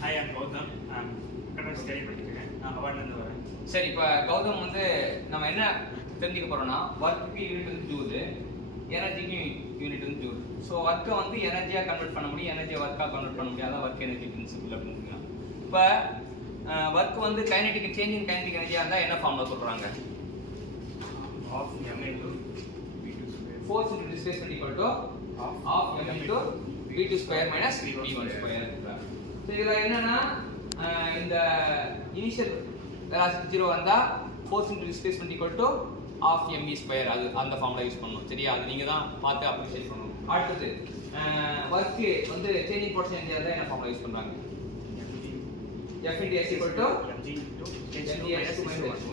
Hi, I'm Gautam. I'm currently study பண்ணிருக்கேன். நான் அவார்ட்ல இருந்து வரேன். சரி, இப்போ கௌதம் வந்து நம்ம என்ன தெரிஞ்சுக்க போறோம்னா, ஒர்க்குக்கு யூனிட் வந்து ஜூல், எனர்ஜிக்கு யூனிட் வந்து ஜூல். ஸோ ஒர்க்கை வந்து எனர்ஜியாக கன்வெர்ட் பண்ண முடியும், எனர்ஜியை ஒர்க்காக கன்வெர்ட் பண்ண முடியாது. ஒர்க் எனர்ஜி பிரின்சிபிள் அப்படின்னு. இப்போ ஒர்க் வந்து கைனடிக் சேஞ்சிங் கைனடிக் எனர்ஜியாக இருந்தால் என்ன ஃபார்முலா சொல்கிறாங்க? Of m into v2 square. Force into displacement equal to half m into v2 square minus v1 square. So இதில் என்னன்னா இந்த இனிஷியல் வெலாசிட்டி 0 வந்தால் force into displacement equal to half mv square, அது அந்த ஃபார்முலா யூஸ் பண்ணணும். சரியா? அது நீங்கள் தான் பார்த்து அப்ரிஷியேட் பண்ணணும். அடுத்தது ஒர்க்கு வந்து சேஞ்சிங் பொட்டன்ஷியல் எனர்ஜியாக இருந்தால் என்ன ஃபார்முலா யூஸ் பண்ணுறாங்க? F into S equal to mg into mg x minus h.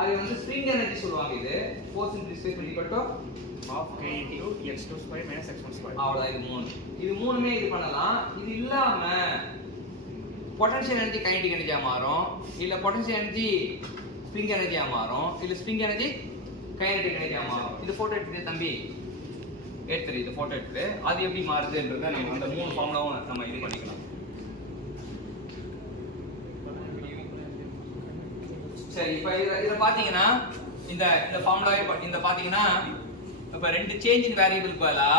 அது வந்து ஸ்ப்ரிங் எனர்ஜி சொல்லுவாங்க. இது force into displacement equal to half k into x2 square minus x1 square. அவ்வளோதான். இது மூணுமே இது பண்ணலாம். இது இல்லாம பொட்டன்ஷியல் எனர்ஜி கைனடிக் எனர்ஜியா மாறும், இல்ல பொட்டன்ஷியல் எனர்ஜி ஸ்ப்ரிங் எனர்ஜியா மாறும், இல்ல ஸ்ப்ரிங் எனர்ஜி கைனடிக் எனர்ஜியா மாறும். இது போட்டோ எடுத்து தம்பி எடுத்துரு. இது போட்டோ எடுத்து அது எப்படி மாறுதுன்றத நம்ம இந்த மூணு ஃபார்முலாவும் நம்ம இது பண்ணிக்கலாம். சரி, இப்போ இத பாத்தீங்கன்னா இந்த ஃபார்முலாவே இந்த பாத்தீங்கன்னா இப்ப ரெண்டு சேஞ்ச் இன் வேரியபிள் பதிலா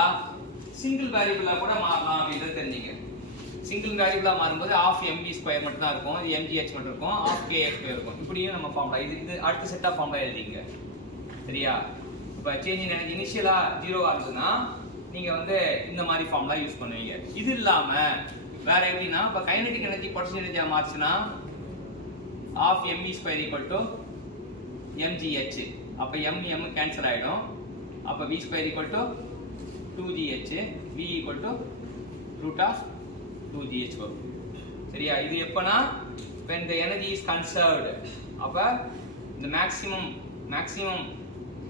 சிங்கிள் வேரியபிளா கூட மாறலாம் அப்படின்றத தெரிஞ்சுங்க. சிங்கிள் வேரியபிளா மாறும்போது half mv ஸ்கொயர் மட்டும் தான் இருக்கும், இது mgh மட்டும் இருக்கும், half kx ஸ்கொயர் இருக்கும். இப்படியும் நம்ம ஃபார்முலா இது அடுத்த செட் ஆஃப் ஃபார்முலா எழுதிங்க. சரியா? இப்போ சேஞ்ச் இன் எனர்ஜி இனிஷியலா 0 ஆகுதுன்னா நீங்க வந்து இந்த மாதிரி ஃபார்முலா யூஸ் பண்ணுவீங்க. இது இல்லாம வேற எப்படின்னா இப்போ கைனடிக் எனர்ஜி பொட்டன்ஷியல் எனர்ஜியா மாறுச்சுன்னா half mv square equal to mgh. அப்ப m கேன்சல் ஆயிடும். அப்ப v square equal to 2gh, v equal to root of 2gh வரும். சரியா? இது எப்பனா when the energy is conserved. அப்ப இந்த maximum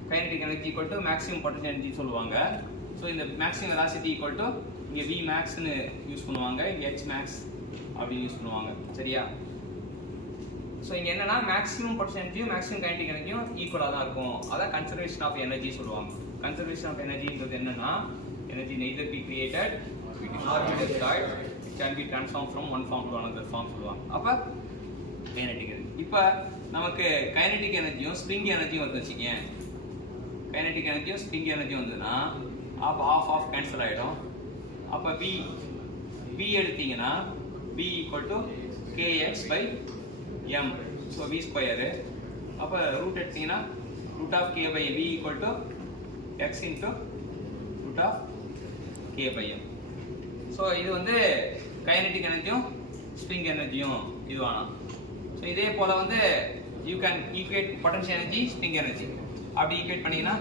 kinetic energy equal to maximum potential energy சொல்லுவாங்க. ஸோ இந்த maximum velocity equal to இங்க v max னு யூஸ் பண்ணுவாங்க, இங்க h max அப்படி யூஸ் பண்ணுவாங்க. சரியா? ஸோ இங்க என்னன்னா மேக்ஸிமம் பொட்டன்ஷியல் எனர்ஜியும் மேக்ஸிமம் கைனடிக் எனர்ஜியும் ஈக்குவலா தான் இருக்கும். அதான் கன்சர்வேஷன் ஆஃப் எனர்ஜி சொல்லுவாங்க. கன்சர்வேஷன் ஆஃப் எனர்ஜின்றது என்னன்னா energy neither be created nor be destroyed, it can be transformed from one form to another form சொல்லுவாங்க. அப்ப கைனடிக் எனர்ஜி. இப்போ நமக்கு கைனடிக் எனர்ஜியும் ஸ்ப்ரிங் எனர்ஜியும் வந்து வச்சுக்கேன். கைனடிக் எனர்ஜியும் ஸ்ப்ரிங் எனர்ஜியும் வந்ததுன்னா அப்ப half கேன்சல் ஆயிடும். அப்ப v எடுத்தீங்கன்னா v equal to kx by m. so v square. அப்ப ரூட் எடுத்தீங்கன்னா root of k by v equal to x into root of k by m. So இது வந்து கைனடிக் எனர்ஜியும் ஸ்ப்ரிங் எனர்ஜியும் இதுவானா. ஸோ இதே போல வந்து you can equate potential energy spring energy. அப்படி ஈக்குவேட் பண்ணீங்கன்னா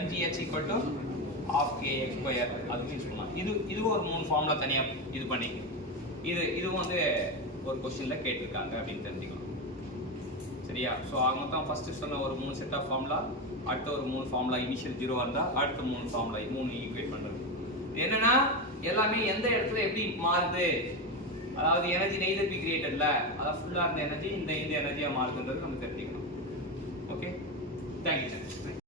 mgh equal to half kx square அதுக்கு யூஸ் பண்ணலாம். இதுவும் ஒரு மூணு ஃபார்முலா தனியா இது பண்ணி இதுவும் வந்து ஒரு கொஸ்டின்ல கேட்டிருக்காங்க அப்படின்னு தெரிஞ்சுக்கணும். சரியா? ஸோ மொத்தம் ஃபர்ஸ்ட் சொன்ன ஒரு 3 செட் ஆஃப் ஃபார்முலா, அடுத்த ஒரு 3 ஃபார்முலா இனிஷியல் 0 இருந்தா அடுத்த 3 ஃபார்முலா 3 ஈக்குவேட் பண்றது. என்னன்னா எல்லாமே எந்த இடத்துல எப்படி மாறுது, அதாவது எனர்ஜி neither be createdல அதாவது ஃபுல்லா இருந்த எனர்ஜி இந்த எனர்ஜியா மாறுதுன்றது நம்ம தெரிஞ்சுக்கணும். Okay, thank you sir.